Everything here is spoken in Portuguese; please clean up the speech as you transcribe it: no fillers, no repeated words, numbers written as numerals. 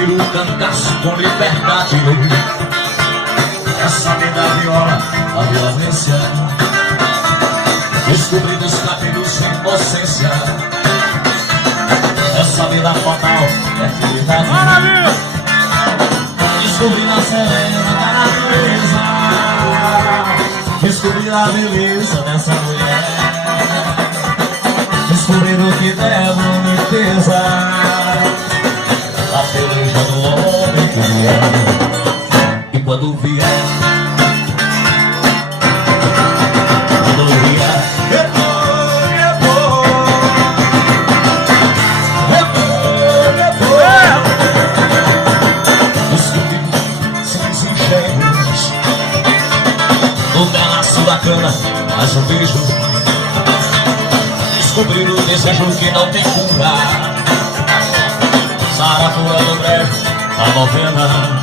prefiro o cangaço com liberdade. Essa vida viola a violência. Descobri dos capítulos sem inocência. Essa vida fatal é atividade. Maravilha! Descobri na serena da natureza. Descobri a beleza dessa mulher. Descobrir o que devo me pesar. A peleja do homem que vier. E quando vier, no pedaço da cana, mais um beijo. Descobrir o desejo que não tem cura. Saratura do breve, a novena.